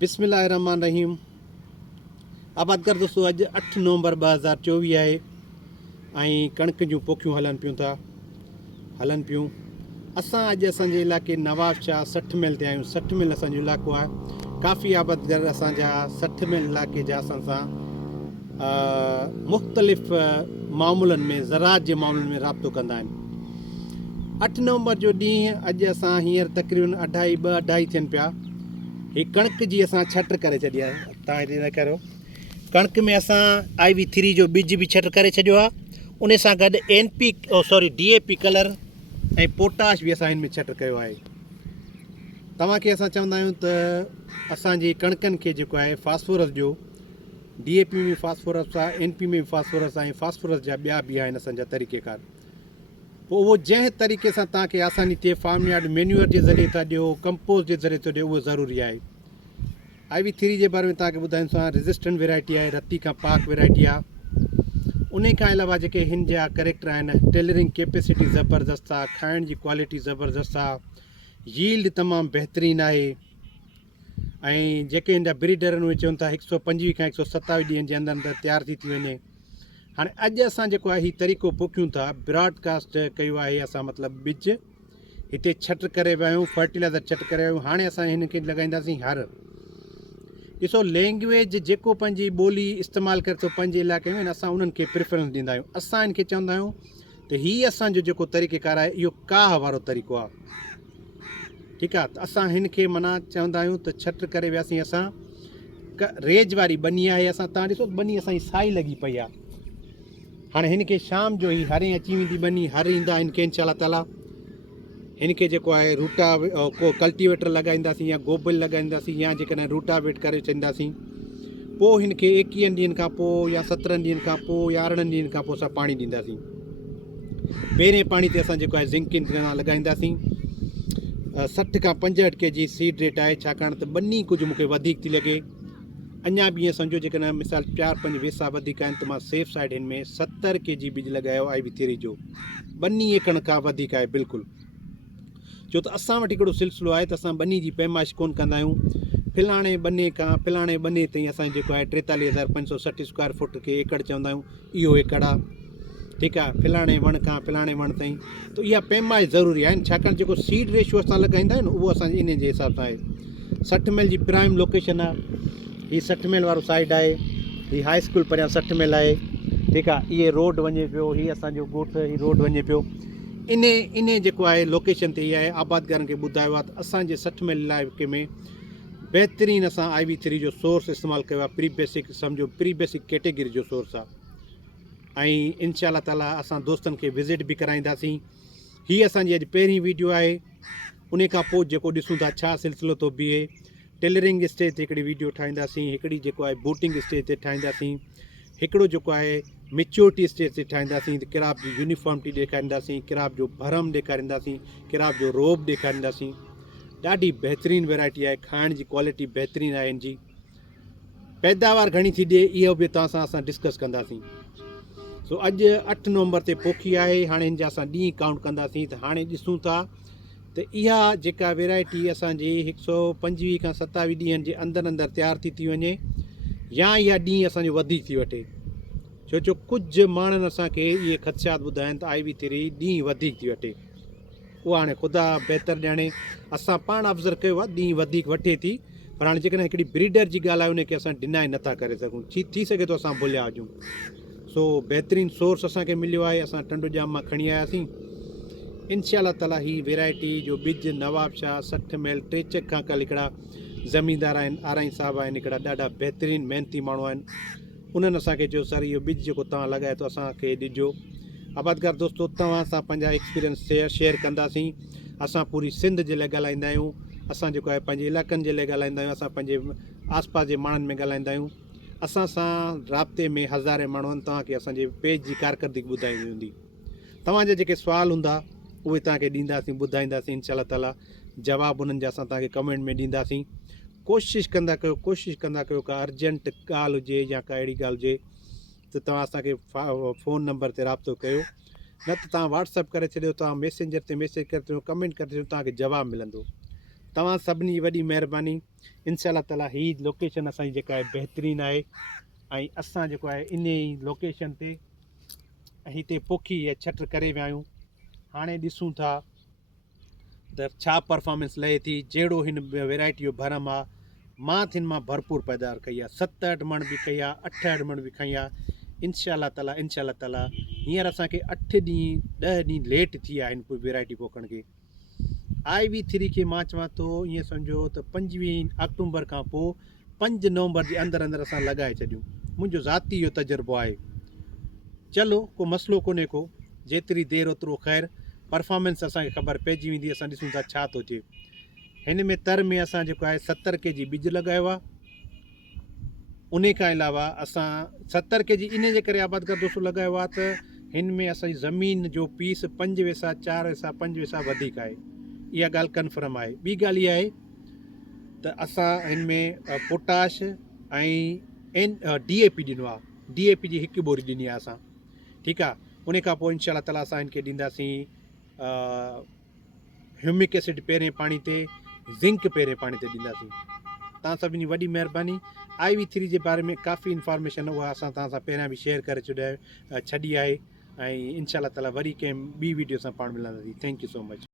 बिस्मिल्लाहिर्रहमानिर्रहीम। आबादकार दोस्तों, अॼु 8 नवंबर 2024 आहे ऐं कणिक जूं पोखियूं हलनि पियूं। असां अॼु असांजे इलाइक़े नवाब शाह 60 मील ते आहियूं। 60 मील असांजो इलाइक़ो आहे। काफ़ी आबादकार असांजा 60 मील इलाइक़े जा असां सां मुख़्तलिफ़ मामूलनि में ज़राअत जे मामलनि में राब्तो कंदा आहिनि। 8 नवंबर जो ॾींहुं अॼु असां हींअर तक़रीबन 2:30 थियनि पिया। ही कणिक जी असां छट करे छॾी आहे। तव्हां हेॾे न करो। कणिक में असां IV3 जो बिज बि छट करे छॾियो आहे। उन सां गॾु DAP कलर ऐं पोटाश बि असां हिन में छट कयो आहे। तव्हांखे असां चवंदा आहियूं त असांजी कणिकनि खे जेको आहे फास्फोरस जो DAP में फास्फोरस आहे, NP में फास्फोरस आहे, ऐं फास्फोरस जा ॿिया बि आहिनि असांजा तरीक़ेकार। पोइ उहो जंहिं तरीक़े सां तव्हांखे आसानी थिए फार्म यार्ड मैन्यूअर जे ज़रिए था ॾियो, कंपोस्ट जे ज़रिए थो ॾियो, उहो ज़रूरी आहे। IV3 जे बारे में तव्हांखे ॿुधायूं था, रेज़िस्टेंट वैरायटी आहे, रती खां पाक वैरायटी आहे। उन खां अलावा जेके हिन जा करेक्टर आहिनि, टेलरिंग कैपेसिटी ज़बरदस्तु आहे, खाइण जी क्वालिटी ज़बरदस्तु आहे, यील्ड तमामु बहितरीनु आहे, ऐं जेके हिन जा ब्रीडर आहिनि उहे चवनि था 125 खां 127 ॾींहंनि जे अंदरि अंदरि तयारु थी वञे। हाणे अॼु असां जेको आहे हीउ तरीक़ो पोखियूं था, ब्रॉडकास्ट कयो आहे असां, मतिलबु ॿिज हिते छट करे विया आहियूं, फर्टिलाइज़र छट करे विया आहियूं। हाणे असां हिन खे लॻाईंदासीं हर। ॾिसो, लैंग्वेज जेको पंहिंजी ॿोली इस्तेमालु करे थो पंहिंजे इलाइक़े में, असां उन्हनि खे प्रिफरेंस ॾींदा आहियूं। असां हिन खे चवंदा आहियूं त हीअ असांजो जेको तरीक़ेकार आहे इहो काह वारो तरीक़ो आहे। ठीकु आहे, त असां हिन खे माना चवंदा आहियूं त छट करे वियासीं असां। रेज वारी बनी आहे असां, तव्हां ॾिसो बनी असांजी साई लॻी पई आहे। हाणे हिन खे शाम जो ई हरे अची वेंदी बनी, हर ईंदा हिन खे इंशाअल्लाह ताला। हिन खे जेको आहे को कल्टीवेटर लॻाईंदासीं या गोबल लॻाईंदासीं, या जेकॾहिं रूटावेट करे छॾींदासीं। पोइ हिन खे 21 ॾींहंनि खां पोइ या 17 ॾींहंनि खां पोइ या 18 ॾींहंनि खां पोइ असां पाणी ॾींदासीं। पहिरें पाणी ते असां जेको आहे ज़िंकिन लॻाईंदासीं। 60 खां 65 kg सीड रेट आहे, छाकाणि त बनी कुझु मूंखे वधीक थी लॻे। अञा बि ईअं सम्झो जेकॾहिं मिसाल 4-5 वेसा वधीक आहिनि त मां सेफ साइड हिन में 70 kg बिज लॻायो IV3 जो। बनी एकड़ खां वधीक आहे बिल्कुलु। छो त असां वटि हिकिड़ो सिलसिलो आहे त असां बनी जी पैमाइश कोन कंदा आहियूं। फिलाणे बने खां फिलाणे बने ताईं असां जेको आहे 43,560 स्क्वायर फुट खे एकड़ चवंदा आहियूं, इहो एकड़ आहे। ठीकु आहे, फिलाणे वण खां फिलाणे वण ताईं। त इहा पैमाइश ज़रूरी आहे, छाकाणि जेको सीड रेशियो असां लॻाईंदा आहियूं उहो असांजे इन जे हिसाब सां आहे। 60 मील जी प्राइम लोकेशन आहे। हीअ 60 मील वारो साइड आहे। हीअ हाई स्कूल परियां 60 मील आहे। ठीकु आहे, इहे रोड वञे पियो, हीअ असांजो ॻोठु, हीअ रोड वञे पियो। इन जेको आहे लोकेशन ते इहा आहे। आबादकारनि खे ॿुधायो आहे त असांजे 60 मील इलाइक़े में बहितरीनु असां IV3 जो सोर्स इस्तेमालु कयो आहे। प्री बेसिक कैटेगरी जो सोर्स आहे। ऐं इंशाअल्लाह ताला असां दोस्तनि खे विज़िट बि कराईंदासीं। हीअ असांजी अॼु पहिरीं वीडियो आहे। उन खां पोइ जेको ॾिसूं था छा सिलसिलो थो बीहे। टेलरिंग स्टेज ते हिकिड़ी वीडियो ठाहींदासीं, हिकिड़ी जेको आहे बूटिंग स्टेज ते ठाहींदासीं, हिकिड़ो जेको आहे मेच्योरिटी स्टेज ते ठाहींदासीं, त किराब जी यूनिफॉर्मिटी ॾेखारींदासीं, किराब जो भरम ॾेखारींदासीं, किराब जो रोब ॾेखारींदासीं। ॾाढी बहितरीनु वैरायटी आहे, खाइण जी क्वालिटी बहितरीनु आहे, हिन जी पैदावार घणी थी ॾिए इहो बि तव्हां सां असां डिस्कस कंदासीं। सो अॼु 8 नवंबर ते पोखी आहे। हाणे हिन जा असां ॾींहं काउंट कंदासीं। त हाणे ॾिसूं था त इहा जेका वैरायटी असांजी 125 खां 27 ॾींहंनि जे अंदरि अंदरि तयारु थी वञे, या इहा ॾींहुं असांजो वधीक थी वठे। छो कुझु माण्हुनि असांखे इहे ख़दशात ॿुधाया आहिनि त IV3 ॾींहुं वधीक थी वठे। उहा हाणे ख़ुदा बहितर ॼाणे। असां पाण ऑब्ज़र्व कयो आहे ॾींहुं वधीक वठे थी, पर हाणे जेकॾहिं हिकिड़ी ब्रीडर जी ॻाल्हि आहे उनखे असां डिनाए नथा करे सघूं। थी सघे थो असां भुलिया हुजूं। सो बहितरीनु सोर्स असांखे मिलियो आहे। असां टंडो जाम मां खणी आयासीं। इंशाअल्लाह ताला हीअ वैरायटी जो बिज नवाब शाह 60 मील टेचक खां कल हिकिड़ा ज़मीनदार आहिनि, आराई साहब आहिनि, हिकिड़ा ॾाढा बहितरीनु महिनती माण्हू आहिनि। उन्हनि असांखे चयो सर इहो बिज जेको तव्हां लॻाए थो असांखे ॾिजो। आबादकार दोस्तो, तव्हां सां पंहिंजा एक्सपीरियंस शेयर कंदासीं। असां पूरी सिंध जे लाइ ॻाल्हाईंदा आहियूं। असां जेको आहे पंहिंजे इलाइक़नि जे लाइ ॻाल्हाईंदा आहियूं। असां पंहिंजे आसपास जे माण्हुनि में ॻाल्हाईंदा आहियूं। असां सां राब्ते में हज़ारे माण्हू आहिनि। तव्हांखे असांजे पेज जी कारकर्दगी ॿुधाईंदी हूंदी। तव्हांजा जेके सुवाल हूंदा उहे तव्हांखे ॾींदासीं, ॿुधाईंदासीं। इंशाअल्लाह ताला जवाबु उन्हनि जा असां तव्हांखे कमेंट में ॾींदासीं। कोशिशि कंदा कयो का अर्जेंट ॻाल्हि हुजे या का अहिड़ी ॻाल्हि हुजे त तव्हां असांखे फ़ोन नंबर ते राब्तो कयो, न त तव्हां व्हाट्सअप करे छॾियो, तव्हां मैसेंजर ते मैसेज करे छॾियो, कमेंट करे छॾियो, तव्हांखे जवाबु मिलंदो। तव्हां सभिनी जी वॾी महिरबानी। इंशाल्लाह ताला हीअ लोकेशन असांजी जेका आहे बहितरीनु आहे ऐं असां जेको आहे इन ई लोकेशन ते हिते पोखी या छट करे विया आहियूं। हाणे ॾिसूं था त छा परफॉर्मेंस लहे थी। जहिड़ो हिन वैरायटी जो भरम आहे, मां थिन मां भरपूर पैदावार कई आहे। 7-8 मण बि कई आहे, 8-8 मण बि खई आहे। इंशाल्लाह ताला हींअर असांखे 8 ॾींहं 10 ॾींहं लेट थी विया आहिनि पूरी वैरायटी पोखण खे। IV3 खे मां चवां थो ईअं सम्झो त 25 अक्टूबर खां पोइ 5 नवंबर जे अंदरि अंदरि असां लॻाए छॾियूं। मुंहिंजो ज़ाती इहो तजुर्बो आहे। चलो को मसइलो कोन्हे को, जेतिरी देरि ओतिरो ख़ैरु, परफॉर्मेंस असांखे ख़बर पइजी वेंदी। असां ॾिसूं था छा थो थिए। हिन में तर में असां जेको आहे 70 kg ॿिज लॻायो आहे। उन खां अलावा असां 70 kg इन जे करे आबाद कर दोस्तों लॻायो आहे त हिन में असांजी ज़मीन जो पीस 5 वैसा 4 वैसा 5 वैसा वधीक आहे। इहा ॻाल्हि कन्फर्म आहे। ॿी ॻाल्हि इहा आहे त असां हिन में पोटाश ऐं DAP ॾिनो आहे। DAP जी 1 बोरी ॾिनी आहे असां, ठीकु आहे। उन खां पोइ इंशाल्लाह ताला असां हिनखे ॾींदासीं ह्यूमिक एसिड पहिरें पाणी ते, ज़िंक पहिरें पाणी ते ॾींदासीं। तव्हां सभिनी वॾी महिरबानी। IV3 जे बारे में काफ़ी इंफॉर्मेशन उहा असां तव्हां सां पहिरियां बि शेयर करे छॾी आहे ऐं इंशाल्लाह ताला वरी कंहिं ॿी वीडियो सां पाण मिलंदासीं। Thank you so much.